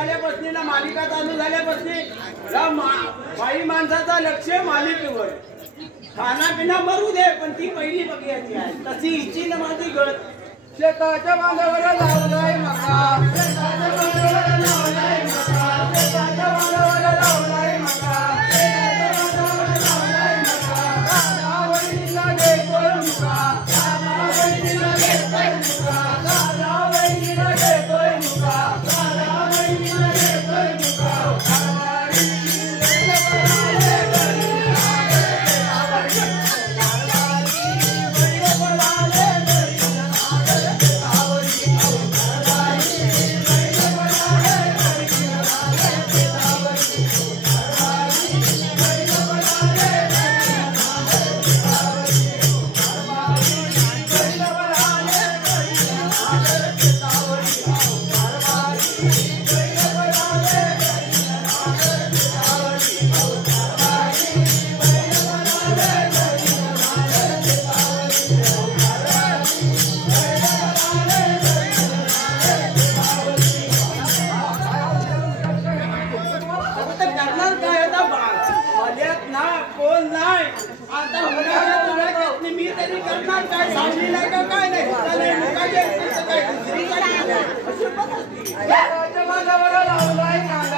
झाल्यापासून ना मालिका चालू झाल्यापासून या बाई माणसाचा लक्ष मालिकेवर. खाना पिना मरू दे पण ती पहिली बघायची आहे. तशी इच्छी न माझी गळ शेताच्या बांधावर लावलाय मका, शेताच्या बांधावर लावलाय मका, शेताच्या बांधावर लावलाय मका, शेताच्या बांधावर लावलाय मका. कानावळीला देतोय मुका, कानावळीला देतोय मुका, कानावळीला देतोय मुका, कानावळीला देतोय मुका. काय